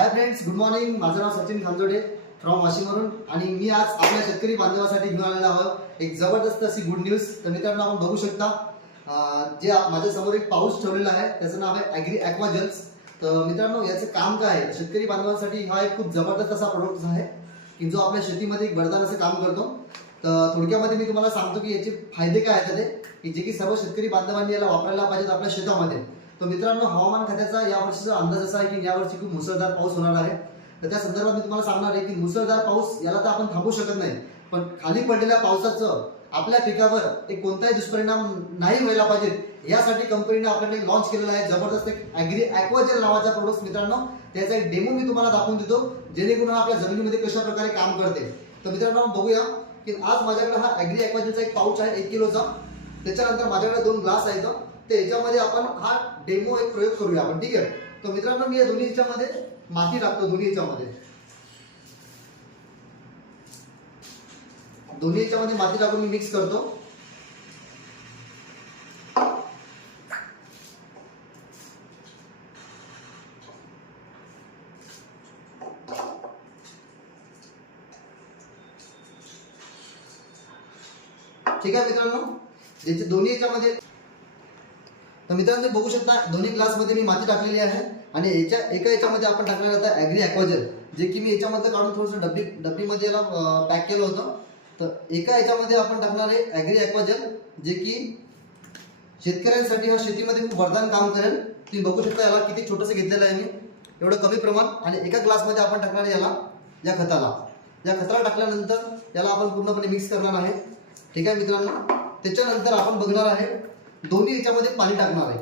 Hi friends, good morning. माझं नाव Sachin Khanjode from वाशिमवरून आणि मी आज आपल्या शेतकरी बांधवासाठी घेऊन आलेलो आहोत एक जबरदस्त अशी गुड न्यूज. तर मित्रांनो, आपण बघू शकता जे माझ्या समोर एक पाऊस ठेवलेला आहे त्याचं नाव आहे ॲग्री ॲक्वाजल्स. तर मित्रांनो, याचं काम काय आहे? शेतकरी बांधवांसाठी हा एक खूप जबरदस्त असा प्रोडक्ट आहे की जो आपल्या शेतीमध्ये एक वरदान असं काम करतो. तर थोडक्यामध्ये मी तुम्हाला सांगतो की याचे फायदे काय आहेत ते, की जे की सर्व शेतकरी बांधवांनी याला वापरायला पाहिजेत आपल्या शेतामध्ये. तर मित्रांनो, हवामान खात्याचा या वर्षीचा अंदाज असा आहे की यावर्षी खूप मुसळधार पाऊस होणार आहे. तर त्या संदर्भात मी तुम्हाला सांगणार आहे की मुसळधार पाऊस याला तर आपण थांबवू शकत नाही, पण खाली पडलेल्या पावसाचं आपल्या पिकावर एक कोणताही दुष्परिणाम नाही व्हायला पाहिजे यासाठी कंपनीने आपल्याकडे लॉन्च केलेला आहे जबरदस्त एक ॲग्री ॲक्वाजेल नावाचा प्रोडक्ट. मित्रांनो, त्याचा एक डेमो मी तुम्हाला दाखवून देतो जेणेकरून आपल्या जमिनीमध्ये कशा प्रकारे काम करते. तर मित्रांनो, बघूया की आज माझ्याकडे हा ॲग्री ॲक्वाजेलचा एक पाऊच आहे 1 किलोचा. त्याच्यानंतर माझ्याकडे 2 ग्लास आहेत. ते याच्यामध्ये आपण हा डेमो एक प्रयोग करूया आपण, ठीक आहे. तर मित्रांनो, मी या दोन्ही याच्यामध्ये माती टाकतो. दोन्ही याच्यामध्ये माती टाकून मी मिक्स करतो. ठीक आहे मित्रांनो, ज्याचे दोन्ही याच्यामध्ये, तर मित्रांनो बघू शकता दोन्ही ग्लासमध्ये मी माती टाकलेली आहे आणि एका याच्यामध्ये आपण टाकणार आता ॲग्री ॲक्वाजेल, जे की मी याच्यामध्ये काढून थोडंसं डब्बीमध्ये याला पॅक केलं होतं. तर एका याच्यामध्ये आपण टाकणार आहे ॲग्री ॲक्वाजेल, जे की शेतकऱ्यांसाठी हा शेतीमध्ये खूप वरदान काम करेल. तुम्ही बघू शकता याला किती छोटंसं घेतलेलं आहे मी, एवढं कमी प्रमाण. आणि एका ग्लासमध्ये आपण टाकणार आहे याला या खताला टाकल्यानंतर याला आपण पूर्णपणे मिक्स करणार आहे. ठीक आहे मित्रांनो, त्याच्यानंतर आपण बघणार आहे दोन्ही याच्यामध्ये पाणी टाकणार आहे.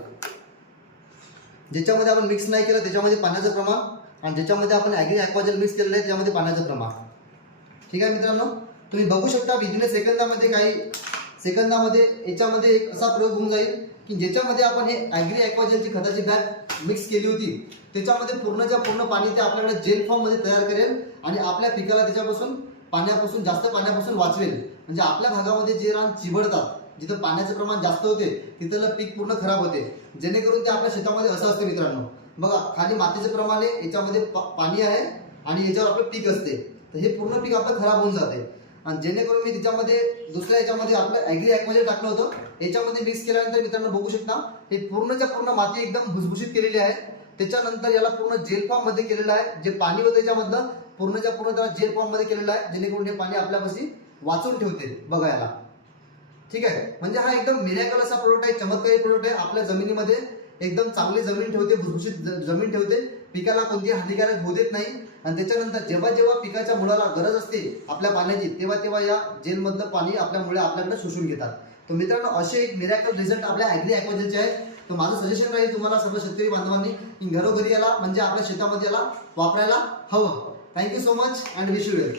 ज्याच्यामध्ये आपण मिक्स नाही केलं त्याच्यामध्ये पाण्याचं प्रमाण, आणि ज्याच्यामध्ये आपण ॲग्री ॲक्वाजेल मिक्स केलेलं आहे त्याच्यामध्ये पाण्याचं प्रमाण. ठीक आहे मित्रांनो, तुम्ही बघू शकता विदिन सेकंदामध्ये याच्यामध्ये एक असा प्रयोग होऊन जाईल की ज्याच्यामध्ये आपण हे ॲग्री ॲक्वाजेलची खताची बॅग मिक्स केली होती त्याच्यामध्ये पूर्णच्या पूर्ण पाणी ते आपल्याकडे जेल फॉर्ममध्ये तयार करेल आणि आपल्या पिकाला त्याच्यापासून जास्त पाण्यापासून वाचवेल. म्हणजे आपल्या भागामध्ये जे रान चिबडतात, जिथं पाण्याचं प्रमाण जास्त होते तिथलं पीक पूर्ण खराब होते. जेणेकरून ते आपल्या शेतामध्ये असं असते मित्रांनो, बघा खाली मातीच्या प्रमाणे याच्यामध्ये पाणी आहे आणि याच्यावर आपलं पीक असते. तर हे पूर्ण पीक आपलं खराब होऊन जाते. आणि जेणेकरून मी त्याच्यामध्ये दुसऱ्या याच्यामध्ये आपलं ॲग्री ॲक्वाजेल टाकलं होतं, याच्यामध्ये मिक्स केल्यानंतर मित्रांनो बघू शकता हे पूर्णच्या पूर्ण माती एकदम भुसभुशीत केलेली आहे. त्याच्यानंतर याला पूर्ण जेल फॉर्म मध्ये केलेलं आहे. जे पाणी होतं याच्यामधलं पूर्णच्या पूर्ण त्याला जेल फॉर्म मध्ये केलेलं आहे, जेणेकरून हे पाणी आपल्यापाशी वाचून ठेवते बघायला. ठीक आहे, म्हणजे हा एकदम मिरॅकल असा प्रोडक्ट आहे, चमत्कारी प्रोडक्ट आहे. आपल्या जमिनीमध्ये एकदम चांगली जमीन ठेवते, भुसभुशीत जमीन ठेवते, पिकाला कोणती हानिकारक होऊ देत नाही. आणि त्याच्यानंतर जेव्हा जेव्हा पिकाच्या मुळाला गरज असते आपल्या पाण्याची, तेव्हा या जेलमधलं पाणी आपल्या मुळे आपल्याकडे शोषून घेतात. तर मित्रांनो, असे एक मिरॅकल रिझल्ट आपल्या ॲग्री ॲक्वाजेलचे आहे. तर माझं सजेशन राहील तुम्हाला सर्व शेतकरी बांधवांनी की घरोघरी याला म्हणजे आपल्या शेतामध्ये याला वापरायला हवं. Thank you so much and wish you well.